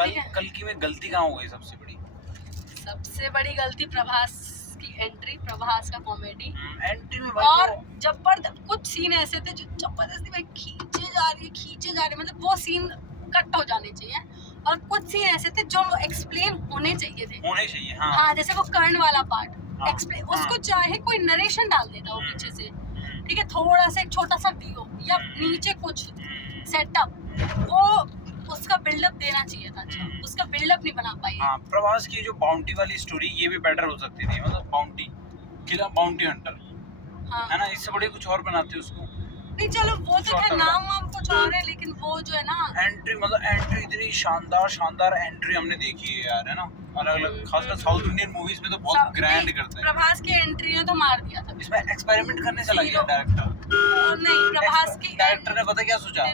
कल की में गलती कहाँ हो गई सबसे बड़ी? सबसे बड़ी गलती प्रभास की एंट्री, प्रभास का कॉमेडी एंट्री में और जबरदस्त कुछ सीन ऐसे थे जो जबरदस्ती भाई खींचे जा रही है, मतलब वो सीन कट हो जाने चाहिए और कुछ सीन ऐसे थे जो एक्सप्लेन होने चाहिए। हाँ, जैसे वो कर्ण वाला पार्ट एक्सप्लेन, उसको चाहे कोई नरेशन डाल देता वो पीछे से, ठीक है, थोड़ा सा एक छोटा सा वीडियो या नीचे कुछ सेटअप, वो उसका बिल्डअप देना चाहिए था। अच्छा, उसका बिल्डअप नहीं बना पाई। हाँ, प्रभास की जो बाउंटी वाली स्टोरी ये भी बेटर हो सकती थी, मतलब बाउंटी किला, बाउंटी हंटर, हाँ, है ना, इससे बड़े कुछ और बनाते उसको। नहीं चलो वो तो है, नाम वाम कुछ और है, लेकिन वो जो है ना एंट्री, मतलब एंट्री इतनी शानदार एंट्री हमने देखी है यार, है ना, अलग खासकर साउथ इंडियन मूवीज में तो बहुत ग्रैंड करते हैं। प्रभास की एंट्री ने तो मार दिया था। इसमें एक्सपेरिमेंट करने से लग गया डायरेक्टर। नहीं, प्रभास की डायरेक्टर ने पता क्या सोचा,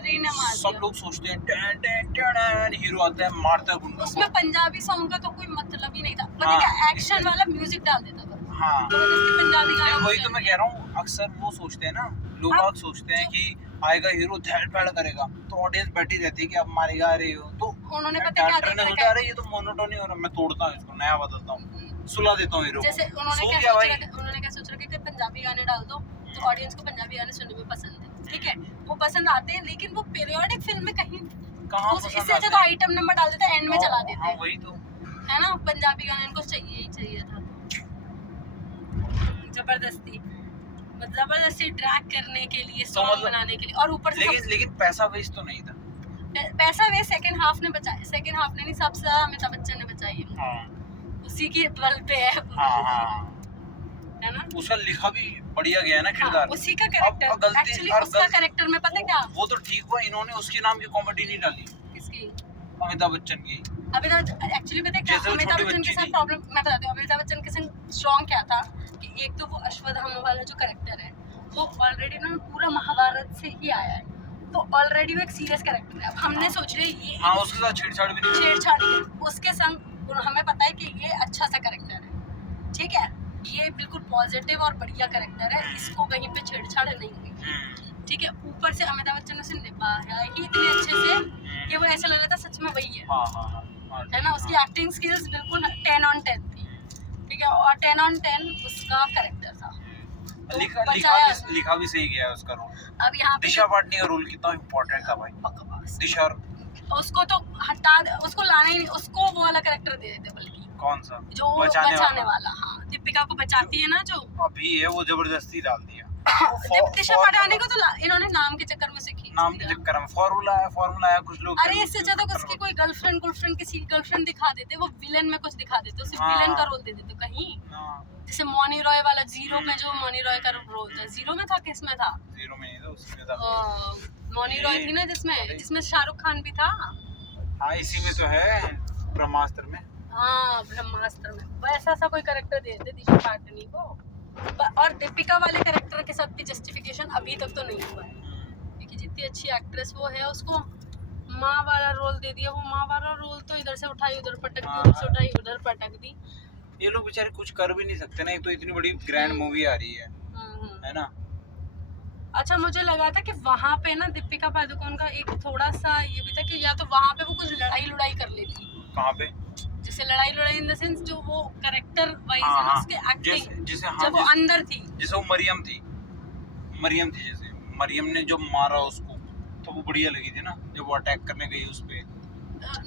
सब लोग सोचते हैं टन टन टन, हीरो आता है मारता है गुंडों को। उसमें पंजाबी सॉन्ग का तो कोई मतलब ही नहीं था, पता क्या एक्शन वाला म्यूजिक डाल देता था। हाँ, पंजाबी गाना, वही तो मैं कह रहा हूँ, अक्सर वो सोचते हैं ना, लोग सोचते हैं कि आएगा हीरो धैल पैल करेगा तो ऑडियंस बैठी रहती है कि अब मारेगा रही हो, तो उन्होंने पता क्या सोचा, अरे ये तो मोनोटोनी हो रहा है, मैं तोड़ता हूँ इसको, नया बदलता हूँ, सुला देता हूँ हीरो। जैसे उन्होंने क्या सोच रखा कि पंजाबी गाने डाल दो तो ऑडियंस को पंजाबी गाने सुनने में पसंद है, ठीक है, वो पसंद आते हैं, लेकिन वो पीरियोडिक फिल्म में कहीं इससे अच्छा तो आइटम नंबर डाल देते, एंड में चला देते हैं, वही तो है ना। पंजाबी गाने इनको चाहिए था जबरदस्ती ड्रैग करने के लिए, सॉन्ग बनाने के लिए, और ऊपर से लेकिन पैसा वेस्ट तो नहीं था। पैसा वे सेकंड हाफ ने बचाया, सेकंड हाफ ने नहीं, सबसे ज्यादा अमिताभ बच्चन ने बचाई है। उसी की बल पे है। है ना, उसका लिखा भी बढ़िया गया है ना किरदार। उसी का कैरेक्टर, एक्चुअली उसका कैरेक्टर में पता क्या, वो तो ठीक हुआ, इन्होंने उसके नाम की कॉमेडी नहीं डाली। किसकी? अमिताभ बच्चन की। एक्चुअली पता क्या, अमिताभ बच्चन के साथ प्रॉब्लम मैं बताती हूँ। अमिताभ बच्चन के संग स्ट्रॉन्ग क्या था कि एक तो वो अश्वत्थामा वाला जो कैरेक्टर है वो ऑलरेडी ना पूरा महाभारत से ही आया है, तो ऑलरेडी वो एक सीरियस कैरेक्टर है। अब हमने सोच रहे ये उसके साथ छेड़छाड़ भी नहीं, उसके संग हमें पता है कि ये अच्छा सा कैरेक्टर है, ठीक है, ये बिल्कुल पॉजिटिव और बढ़िया कैरेक्टर है, इसको कहीं पे छेड़छाड़ नहीं हुई, ठीक है। ऊपर से अमिताभ बच्चन ने उसे निभाया ही इतने अच्छे से कि वो ऐसा लग रहा था सच में वही है। है ना, उसकी एक्टिंग स्किल्स बिल्कुल 10 on 10 थी, ठीक है, और 10 on 10 उसका कैरेक्टर था। लिखा भी सही गया है उसका रोल। अब यहाँ पे दिशा पाटनी का रोल कितना इम्पोर्टेंट था भाई, दिशा। उसको तो हटा, उसको लाना ही नहीं, उसको वो वाला कैरेक्टर दे देते, बल्कि कौन सा, जो बचाने वाला। हाँ, दीपिका को बचाती है ना, जो अभी है वो जबरदस्ती डाल दिया। दिशा पटानी को तो इन्होंने नाम के चक्कर में से खींच दिया, नाम के चक्कर में फॉर्मूला है कुछ लोग। अरे इससे ज्यादा उसकी कोई गर्लफ्रेंड किसी गर्लफ्रेंड दिखा देते, वो विलेन में कुछ दिखा देते, सिर्फ विलेन का रोल दे देते कहीं। जैसे मौनी रॉय वाला जीरो में, जो मौनी रॉय का रोल था, जीरो में था, किसमें था? जीरो में नहीं था, उसमें था। मौनी रॉय थी ना, जिसमें शाहरुख खान भी था। हाँ, इसी में तो है, ब्रह्मास्त्र में। हाँ, ब्रह्मास्त्र में वैसा सा कोई कैरेक्टर दे देते दिशा पाटनी को। और दीपिका वाले कैरेक्टर के साथ भी जस्टिफिकेशन अभी तक तो नहीं हुआ है, क्योंकि जितनी अच्छी एक्ट्रेस वो है, उसको माँ वाला रोल दे दिया। वो माँ वाला रोल तो इधर से उठाई उधर पटक दी, उधर से उठाई उधर पटक दी। ये लोग बेचारे कुछ कर भी नहीं सकते ना, एक तो इतनी बड़ी ग्रैंड मूवी आ रही है ना। अच्छा, मुझे लगा था कि वहाँ पे ना दीपिका पादुकोण का एक थोड़ा सा ये भी था कि या तो वहाँ पे वो कुछ लड़ाई कर लेती। कहाँ पे? जैसे लड़ाई इन द सेंस जो वो कैरेक्टर वाइज है ना, उसके एक्टिंग, जब वो अंदर थी, जैसे वो मरियम थी, जैसे मरियम ने जो मारा उसको, तो वो बढ़िया लगी थी ना, जब वो अटैक करने गई उस पे।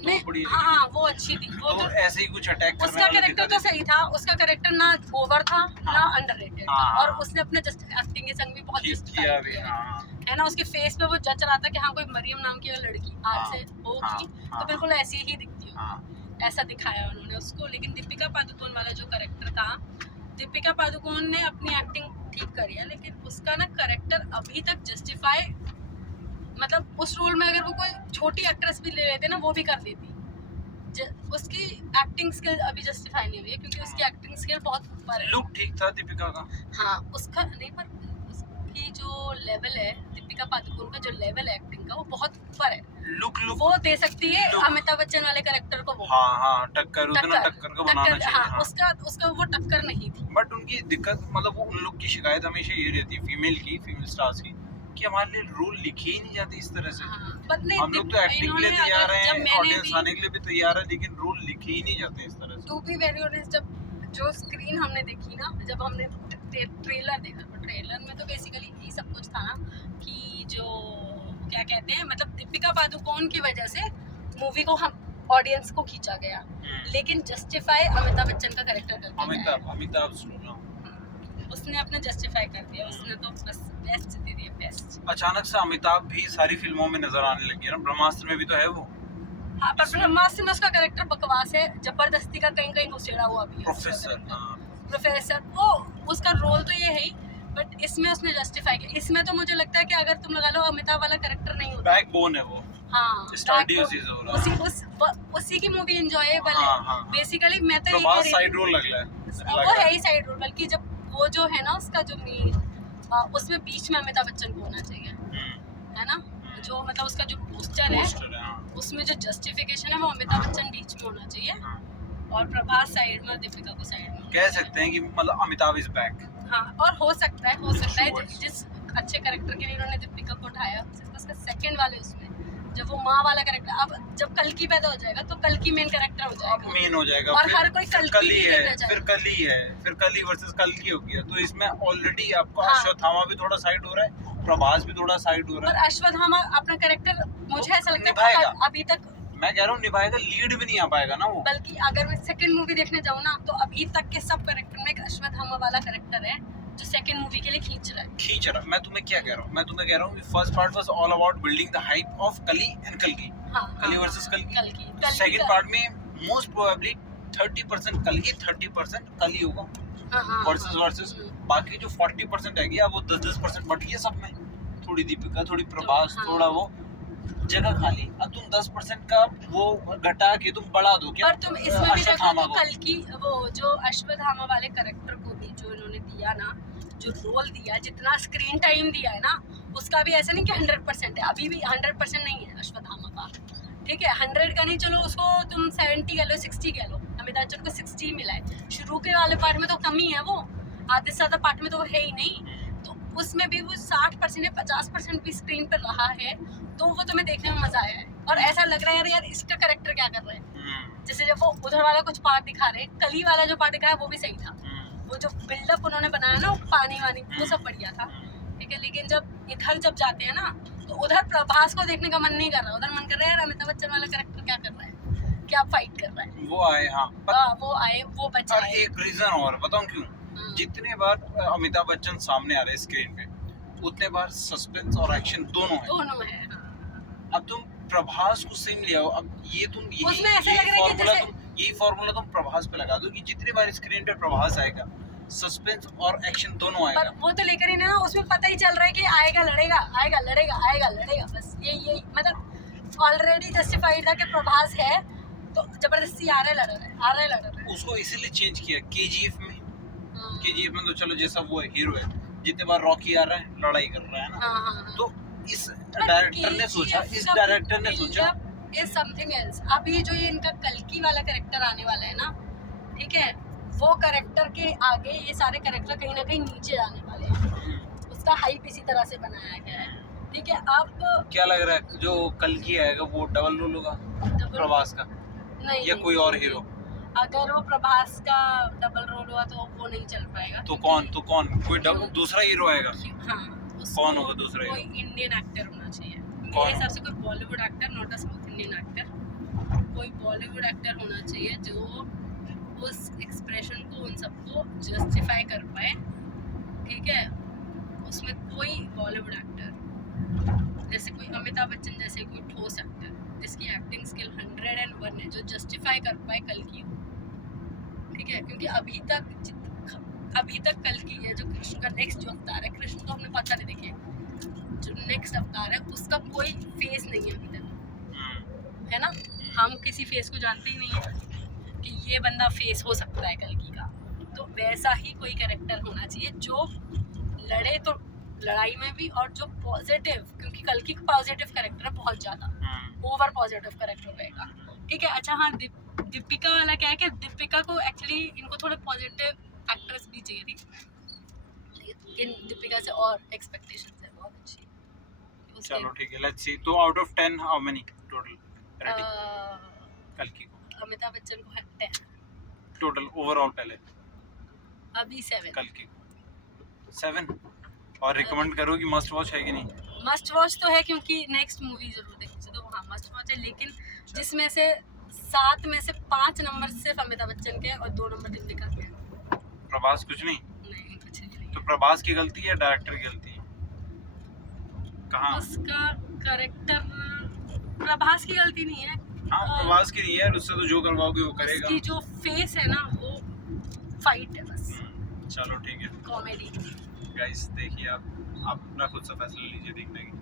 नहीं, हाँ, वो अच्छी थी। वो तो ऐसे ही कुछ अटैक करने उसका कैरेक्टर तो सही था, उसका कैरेक्टर ना ओवर था ना अंडररेटेड था, और उसने अपने एक्टिंग के संग भी बहुत किया भी, है ना। उसके फेस पे वो जज रहा था कि हाँ, कोई मरियम नाम की लड़की आज से होगी तो बिल्कुल ऐसी ही दिखती होगी, ऐसा दिखाया उन्होंने उसको। लेकिन दीपिका पादुकोण वाला जो कैरेक्टर था, दीपिका पादुकोण ने अपनी एक्टिंग ठीक करी है, लेकिन उसका ना कैरेक्टर अभी तक जस्टिफाई, मतलब उस रोल में अगर वो कोई छोटी एक्ट्रेस भी ले लेते ना, वो भी कर देती। उसकी एक्टिंग स्किल अभी जस्टिफाई नहीं हुई है, क्योंकि उसकी एक्टिंग स्किल बहुत ऊपर है। लुक ठीक था दीपिका का, हाँ, उसका नहीं, पर उसकी जो लेवल है, दीपिका पादुकोण का जो लेवल है एक्टिंग का, वो बहुत ऊपर है। लुक वो दे सकती है अमिताभ बच्चन वाले कैरेक्टर को। वो टक्कर को बनाना चाहिए। हाँ, उसका वो टक्कर नहीं थी। बट उनकी दिक्कत, मतलब वो उन लोग की शिकायत हमेशा ये रहती है फीमेल स्टार्स की, कि हमारे लिए रूल लिखे ही नहीं जाते इस तरह से। हाँ, but नहीं, हम लोग तो एक्टिंग के लिए इन्होंने तैयार अगर- जब हैं, मैंने ऑडियंस भी आने के लिए भी तैयार है, लेकिन रूल लिखे ही नहीं जाते इस तरह से। टू बी वेरी ऑनेस्ट, जब जो स्क्रीन हमने देखी ना, जब हमने ट्रेलर देखा, तो ट्रेलर में तो बेसिकली यही सब कुछ था ना कि जो क्या कहते हैं, मतलब दीपिका पादुकोण की वजह से मूवी को हम ऑडियंस को खींचा गया, लेकिन जस्टिफाई अमिताभ बच्चन का कैरेक्टर कर दिया अमिताभ सुनो, उसने अपना जस्टिफाई कर दिया, उसने तो बस बेस्ट दे दिया, बेस्ट। अचानक से अमिताभ भी सारी फिल्मों में नजर आने लग गया ना, ब्रह्मास्त्र में भी तो है वो। हाँ, पर ब्रह्मास्त्र में उसका कैरेक्टर बकवास है, जबरदस्ती का कहीं कहीं घुसेड़ा हुआ भी है प्रोफेसर, प्रोफेसर, वो उसका रोल तो ये है ही, बट इसमें उसने जस्टिफाई किया। इसमें तो मुझे लगता है कि अगर तुम लगा लो अमिताभ वाला कैरेक्टर नहीं होता, बैकबोन है वो। हाँ, स्टारडस्ट इज हो रहा उसी की मूवी एंजॉयबल है। हाँ, हाँ। बेसिकली मैं तो तो ये बहुत कह रही साइड रोल लग रहा है, वो है ही साइड रोल, बल्कि जब वो जो है ना उसका जो मेन, उसमें बीच में अमिताभ बच्चन को होना चाहिए, है ना, जो मतलब उसका जो पोस्टर है उसमें जो जस्टिफिकेशन है वो अमिताभ बच्चन बीच में होना चाहिए और प्रभास साइड में, दीपिका को साइड में। कह सकते हैं कि मतलब अमिताभ इज बैक। हाँ, और हो सकता है जिस अच्छे कैरेक्टर के लिए उन्होंने दीपिका को उठाया, उसका सेकंड वाले उसमें जब वो माँ वाला कैरेक्टर, अब जब कल्कि पैदा हो जाएगा तो कल्कि मेन कैरेक्टर हो जाएगा, मेन हो जाएगा, और हर कोई कली है, फिर फिर कली वर्सेस कल्कि हो गया, तो इसमें ऑलरेडी आपका हाँ। अश्वत्थामा भी थोड़ा साइड हो रहा है, प्रभास भी थोड़ा साइड हो रहा और है। अश्वत्थामा अपना कैरेक्टर मुझे ऐसा लगता निभाएगा। है अभी तक, मैं कह रहा हूँ निभाएगा, लीड भी नहीं आ पाएगा ना वो। बल्कि अगर मैं सेकंड मूवी देखने जाऊँ ना, तो अभी तक के सब कैरेक्टर में एक अश्वत्थामा वाला कैरेक्टर है जो सेकंड मूवी के लिए खींच रहा है। मैं तुम्हें क्या कह रहा हूँ, मैं तुम्हें कह रहा हूँ first part was all about building the hype of कली एंड कल्कि, कली वर्सेस कल्कि। सेकंड पार्ट में मोस्ट प्रोबेबली 30% कल्कि, 30% कली होगा, वर्सेस बाकी जो 40% है गया वो 10% बट गया सब में, थोड़ी दीपिका, थोड़ी प्रभास, थोड़ा वो जगह खाली। अब तुम 10% का वो घटा के तुम बढ़ा दो क्या? और तुम इसमें भी देखो तो कल्कि, वो जो अश्वत्थामा वाले कैरेक्टर को भी जो इन्होंने दिया ना, जो रोल दिया, जितना स्क्रीन टाइम दिया है ना, उसका भी ऐसा नहीं कि 100% है, अभी भी 100% नहीं है अश्वत्थामा का, ठीक है, 100 का नहीं, चलो उसको तुम 70 कह लो, 60 कह लो, अमिताभ बच्चन को 60 मिला है। शुरू के वाले पार्ट में तो कमी है, वो आधे से ज्यादा पार्ट में तो वो है ही नहीं, तो उसमें भी वो 60% या 50% भी स्क्रीन पर रहा है, तो वो तुम्हें देखने में मजा आया है, और ऐसा लग रहा है यार इसका कैरेक्टर क्या कर रहा है। जैसे जब वो उधर वाला कुछ पार्ट दिखा रहे, कली वाला जो पार्ट दिखाया वो भी सही था, वो जो बिल्डअप उन्होंने बनाया ना, पानी वानी, वो सब बढ़िया था, ठीक है, लेकिन जब इधर जब जाते हैं ना, तो उधर प्रभास को देखने का मन नहीं कर रहा, उधर मन कर रहा है यार अमिताभ बच्चन वाला कैरेक्टर क्या कर रहा है, क्या फाइट कर रहा है। वो आए, वो आए, वो बचाए। एक रीजन और बताऊं क्यों, जितने बार अमिताभ बच्चन सामने आ रहे हैं स्क्रीन पे, उतने बार सस्पेंस और एक्शन दोनों है। अब तुम प्रभास को सेम ले आओ, अब ये तुम यही फॉर्मूला तुम प्रभास पे लगा दो कि जितनी बार स्क्रीन पे प्रभास आएगा, सस्पेंस और एक्शन दोनों आएगा। पर वो तो लेकर ही ना, उसमें पता ही चल रहा है कि आएगा लड़ेगा, बस यही मतलब ऑलरेडी जस्टिफाइड था कि प्रभास है, तो जबरदस्ती आ रहा है लड़ रहा है। उसको इसीलिए चेंज किया केजीएफ में, तो चलो जैसा वो हीरो है, जितने बार रॉकी आ रहा है लड़ाई कर रहा है ना, तो इस डायरेक्टर ने सोचा इज समथिंग एल्स। अभी जो ये इनका कल्कि वाला कैरेक्टर आने वाला है ना, ठीक है, वो कैरेक्टर के आगे ये सारे कैरेक्टर कहीं ना कहीं नीचे जाने वाले हैं, उसका हाइप इसी तरह से बनाया गया है, ठीक है। अब क्या लग रहा है जो कल्कि आएगा वो डबल रोल होगा प्रभास का, नहीं, या कोई और हीरो? अगर वो प्रभास का डबल रोल हुआ तो वो नहीं चल पाएगा। तो कौन कोई दूसरा हीरो आएगा? हाँ, कौन होगा दूसरा हीरो? कोई इंडियन एक्टर होना चाहिए मेरे हिसाब से, कोई Bollywood actor, not a south Indian actor, कोई बॉलीवुड एक्टर होना चाहिए जो उस एक्सप्रेशन को, उन सबको जस्टिफाई कर पाए, ठीक है। उसमें कोई बॉलीवुड एक्टर, जैसे कोई अमिताभ बच्चन जैसे कोई ठोस एक्टर जिसकी एक्टिंग स्किल 101 है, जो जस्टिफाई कर पाए कल्कि, ठीक है, क्योंकि अभी तक कल्कि है जो कृष्ण का नेक्स्ट जो अवतार है, कृष्ण को हमने पता नहीं देखे, जो नेक्स्ट अवतार है उसका कोई फेस नहीं है अभी तक, है ना, हम किसी फेस को जानते ही नहीं है कि ये बंदा फेस हो सकता है कल्कि का, तो वैसा ही कोई कैरेक्टर होना चाहिए जो लड़े तो लड़ाई में भी, और जो पॉजिटिव, क्योंकि कल्कि का पॉजिटिव कैरेक्टर है बहुत ज़्यादा, ओवर पॉजिटिव कैरेक्टर रहेगा, ठीक है। अच्छा हाँ, दीपिका वाला क्या है कि दीपिका को एक्चुअली इनको थोड़े पॉजिटिव एक्ट्रेस भी चाहिए थी, लेकिन दीपिका से और एक्सपेक्टेशंस है बहुत अच्छी, उसके चलो ठीक है, लेट्स सी। तो out of 10 how many total rating कल्कि को? अमिताभ बच्चन को 10, टोटल ओवरऑल पहले अभी 7। कल्कि को 7। और रिकमेंड करोगी, मस्ट वॉच है कि नहीं? मस्ट वॉच तो है क्योंकि नेक्स्ट मूवी जरूर देखनी, तो हाँ मस्ट वॉच है, लेकिन जिसमें से 7 में से 5 नंबर सिर्फ अमिताभ बच्चन के और 2 नंबर दीपिका के हैं। प्रभास कुछ नहीं? नहीं कुछ नहीं। तो प्रभास की गलती है, डायरेक्टर की गलती है? कहाँ? उसका करेक्टर प्रभास की गलती नहीं है। हाँ प्रभास की नहीं है, उससे तो जो करवाओगे वो करेगा। उसकी जो फेस है ना वो फाइट है बस, चलो ठीक है कॉमेडी। गाइस, देखिए आप अपना खुद सा फैसला लीजिए देखने की।